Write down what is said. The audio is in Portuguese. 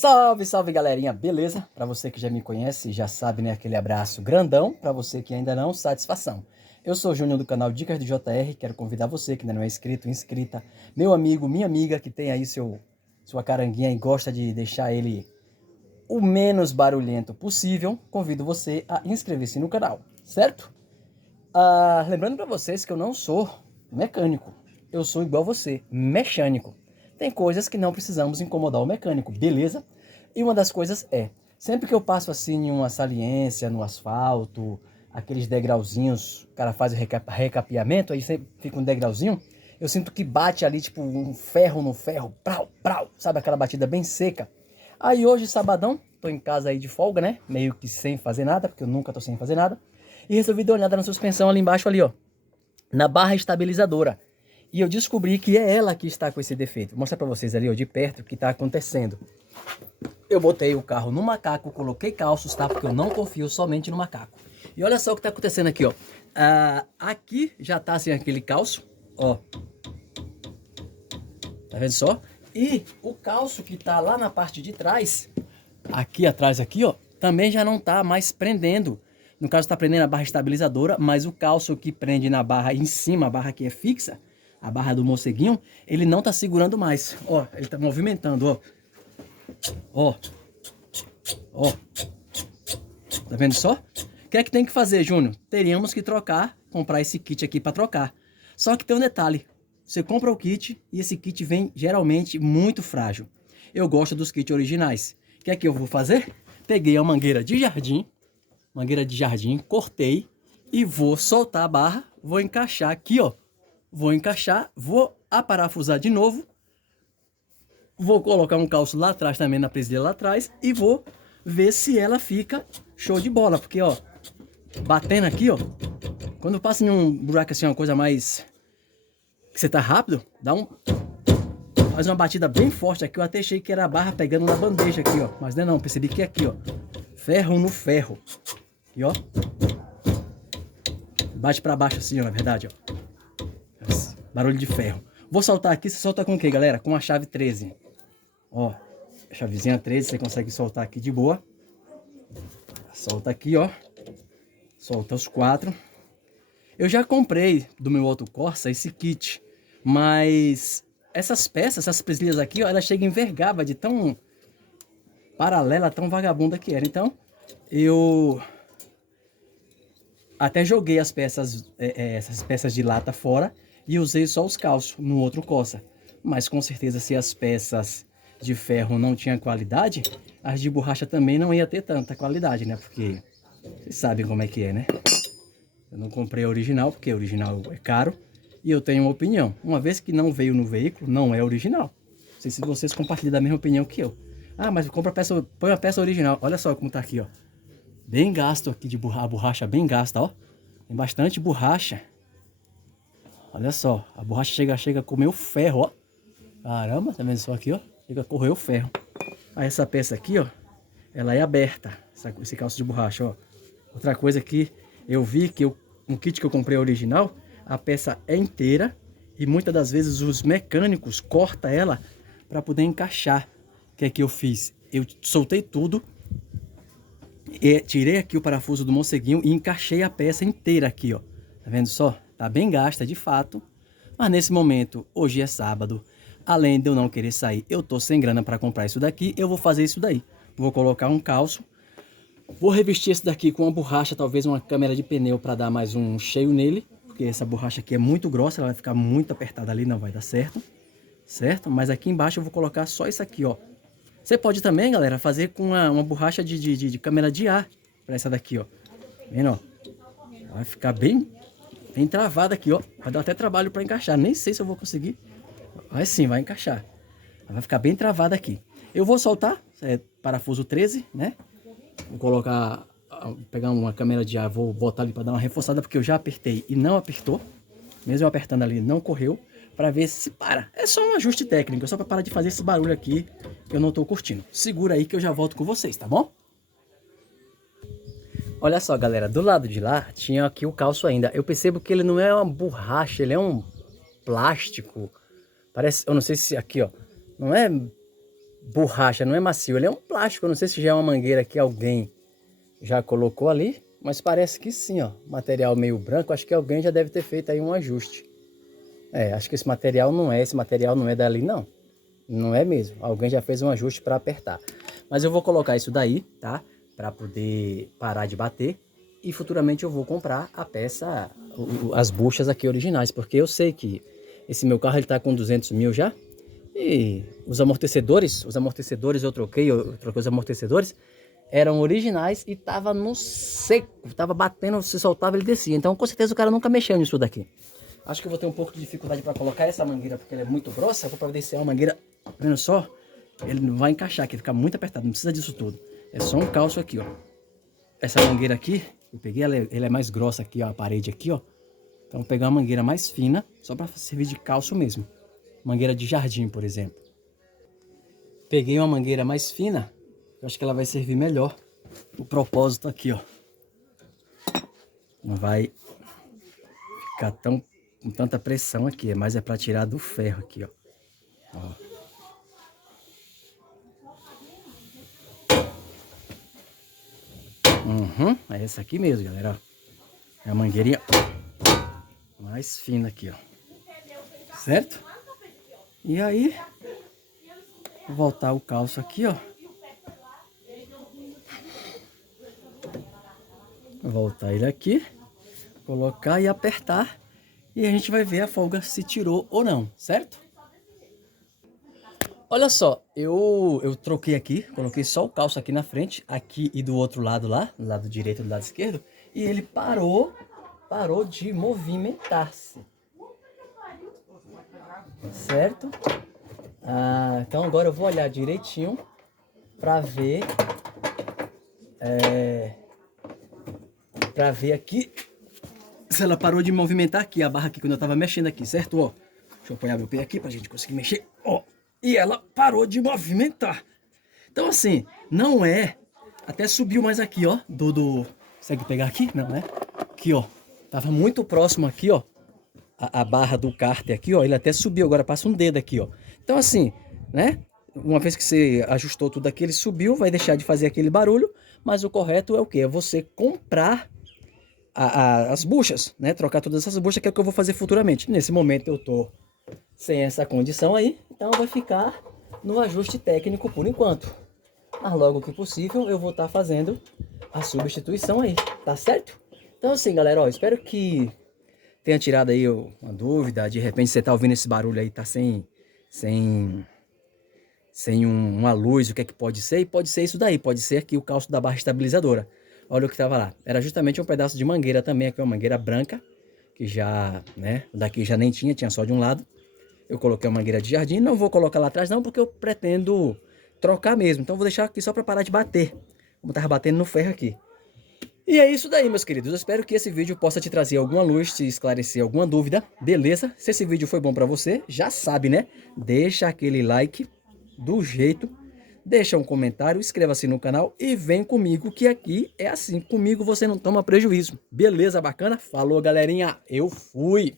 Salve, salve galerinha, beleza? Para você que já me conhece, já sabe, né, aquele abraço grandão. Para você que ainda não, satisfação. Eu sou o Júnior do canal Dicas do JR, quero convidar você que ainda não é inscrito, inscrita, meu amigo, minha amiga que tem aí sua caranguinha e gosta de deixar ele o menos barulhento possível, convido você a inscrever-se no canal, certo? Lembrando para vocês que eu não sou mecânico, eu sou igual você, mecânico. Tem coisas que não precisamos incomodar o mecânico, beleza? E uma das coisas é, sempre que eu passo assim em uma saliência, no asfalto, aqueles degrauzinhos, o cara faz o recapeamento, aí sempre fica um degrauzinho, eu sinto que bate ali tipo um ferro no ferro, prau, prau, sabe aquela batida bem seca? Aí hoje, sabadão, tô em casa aí de folga, né? Meio que sem fazer nada, porque eu nunca tô sem fazer nada. E resolvi dar uma olhada na suspensão ali embaixo, ali ó, na barra estabilizadora. E eu descobri que é ela que está com esse defeito. Vou mostrar para vocês ali ó, de perto o que está acontecendo. Eu botei o carro no macaco, coloquei calços, tá? Porque eu não confio somente no macaco. E olha só o que está acontecendo aqui, ó. Aqui já tá assim aquele calço, ó. Tá vendo só? E o calço que tá lá na parte de trás, aqui atrás aqui, ó, também já não tá mais prendendo. No caso tá prendendo a barra estabilizadora, mas o calço que prende na barra em cima, a barra que é fixa, a barra do morceguinho, ele não tá segurando mais. Ó, ele tá movimentando, ó. Ó. Ó. Tá vendo só? O que é que tem que fazer, Júnior? Teríamos que trocar, comprar esse kit aqui para trocar. Só que tem um detalhe. Você compra o kit e esse kit vem geralmente muito frágil. Eu gosto dos kits originais. O que é que eu vou fazer? Peguei a mangueira de jardim, cortei e vou soltar a barra, vou encaixar aqui, ó. Vou encaixar, vou aparafusar de novo. Vou colocar um calço lá atrás também, na presilha lá atrás. E vou ver se ela fica show de bola. Porque, ó, batendo aqui, ó. Quando passa em um buraco assim, uma coisa mais... que você tá rápido, faz uma batida bem forte aqui. Eu até achei que era a barra pegando na bandeja aqui, ó. Mas não, percebi que é aqui, ó. Ferro no ferro. E, ó. Bate pra baixo assim, ó, na verdade, ó. Barulho de ferro. Vou soltar aqui, você solta com o que, galera? Com a chave 13. Ó, a chavezinha 13, você consegue soltar aqui de boa. Solta aqui, ó. Solta os 4. Eu já comprei do meu outro Corsa esse kit, mas essas peças, essas presilhas aqui, ó, ela chega envergava de tão paralela, tão vagabunda que era. Então, eu até joguei as peças, essas peças de lata fora e usei só os calços no outro Corsa. Mas com certeza, se as peças de ferro não tinham qualidade, as de borracha também não ia ter tanta qualidade, né? Porque vocês sabem como é que é, né? Eu não comprei a original, porque a original é caro. E eu tenho uma opinião. Uma vez que não veio no veículo, não é original. Não sei se vocês compartilham da mesma opinião que eu. Ah, mas compra a peça, põe a peça original. Olha só como tá aqui, ó. Bem gasto aqui de borracha, bem gasta, ó. Tem bastante borracha. Olha só, a borracha chega a comer o ferro, ó. Caramba, tá vendo só aqui, ó? Chega a correr o ferro. Aí essa peça aqui, ó, ela é aberta. Esse calço de borracha, ó. Outra coisa que eu vi que no kit que eu comprei original, a peça é inteira e muitas das vezes os mecânicos cortam ela para poder encaixar. O que é que eu fiz? Eu soltei tudo, e tirei aqui o parafuso do morceguinho e encaixei a peça inteira aqui, ó. Tá vendo só? Tá bem gasta de fato, mas nesse momento, hoje é sábado, além de eu não querer sair, eu tô sem grana para comprar isso daqui, eu vou fazer isso daí. Vou colocar um calço. Vou revestir esse daqui com uma borracha, talvez uma câmera de pneu para dar mais um cheio nele. Porque essa borracha aqui é muito grossa, ela vai ficar muito apertada ali, não vai dar certo. Certo? Mas aqui embaixo eu vou colocar só isso aqui, ó. Você pode também, galera, fazer com uma borracha de câmera de ar. Para essa daqui, ó. Vendo, ó. Vai ficar bem travada aqui, ó. Vai dar até trabalho para encaixar. Nem sei se eu vou conseguir. Mas sim, vai encaixar. Vai ficar bem travada aqui. Eu vou soltar, parafuso 13, né? Vou colocar, pegar uma câmera de ar, vou botar ali para dar uma reforçada, porque eu já apertei e não apertou. Mesmo eu apertando ali, não correu, para ver se para. É só um ajuste técnico, só para parar de fazer esse barulho aqui, que eu não tô curtindo. Segura aí que eu já volto com vocês, tá bom? Olha só, galera, do lado de lá tinha aqui o calço ainda. Eu percebo que ele não é uma borracha, ele é um plástico. Parece, eu não sei se aqui, ó, não é borracha, não é macio, ele é um plástico. Eu não sei se já é uma mangueira que alguém já colocou ali, mas parece que sim, ó. Material meio branco, acho que alguém já deve ter feito aí um ajuste. Acho que esse material não é dali não. Não é mesmo, alguém já fez um ajuste para apertar. Mas eu vou colocar isso daí, tá? Para poder parar de bater. E futuramente eu vou comprar a peça, as buchas aqui originais, porque eu sei que esse meu carro ele tá com 200 mil já. E os amortecedores eu troquei os amortecedores, eram originais e tava no seco, tava batendo, se soltava ele descia. Então com certeza o cara nunca mexeu nisso daqui. Acho que eu vou ter um pouco de dificuldade para colocar essa mangueira porque ela é muito grossa. Eu vou providenciar uma mangueira, vendo só, ele não vai encaixar aqui, fica muito apertado, não precisa disso tudo. É só um calço aqui, ó. Essa mangueira aqui, eu peguei, ela é mais grossa aqui, ó, a parede aqui, ó. Então vou pegar uma mangueira mais fina, só para servir de calço mesmo. Mangueira de jardim, por exemplo. Peguei uma mangueira mais fina, eu acho que ela vai servir melhor. O propósito aqui, ó. Não vai ficar com tanta pressão aqui, mas é para tirar do ferro aqui, ó. É essa aqui mesmo, galera, ó. É a mangueirinha mais fina aqui, ó. Certo? E aí, vou voltar o calço aqui, ó. Vou voltar ele aqui, colocar e apertar. E a gente vai ver a folga se tirou ou não, certo? Olha só, eu troquei aqui, coloquei só o calço aqui na frente, aqui e do outro lado lá, do lado direito e do lado esquerdo, e ele parou de movimentar-se. Certo? Então agora eu vou olhar direitinho para ver, aqui se ela parou de movimentar aqui, a barra aqui quando eu tava mexendo aqui, certo? Ó, deixa eu apoiar meu pé aqui pra gente conseguir mexer, ó. E ela parou de movimentar. Então assim, não é... Até subiu mais aqui, ó. Consegue pegar aqui? Não, né? Aqui, ó. Tava muito próximo aqui, ó. A barra do cárter aqui, ó. Ele até subiu, agora passa um dedo aqui, ó. Então assim, né? Uma vez que você ajustou tudo aqui, ele subiu, vai deixar de fazer aquele barulho. Mas o correto é o quê? É você comprar as buchas, né? Trocar todas essas buchas, que é o que eu vou fazer futuramente. Nesse momento eu tô sem essa condição aí, então vai ficar no ajuste técnico por enquanto. Mas logo que possível eu vou estar fazendo a substituição aí, tá certo? Então assim, galera, ó, espero que tenha tirado aí uma dúvida. De repente você tá ouvindo esse barulho aí, tá sem uma luz, o que é que pode ser? E pode ser isso daí, pode ser aqui o calço da barra estabilizadora. Olha o que tava lá, era justamente um pedaço de mangueira também, aqui uma mangueira branca, que já, né, daqui já nem tinha só de um lado. Eu coloquei uma mangueira de jardim, não vou colocar lá atrás não, porque eu pretendo trocar mesmo. Então vou deixar aqui só para parar de bater, como tava batendo no ferro aqui. E é isso daí, meus queridos. Eu espero que esse vídeo possa te trazer alguma luz, te esclarecer alguma dúvida, beleza? Se esse vídeo foi bom para você, já sabe, né? Deixa aquele like do jeito, deixa um comentário, inscreva-se no canal e vem comigo, que aqui é assim. Comigo você não toma prejuízo. Beleza, bacana? Falou, galerinha. Eu fui!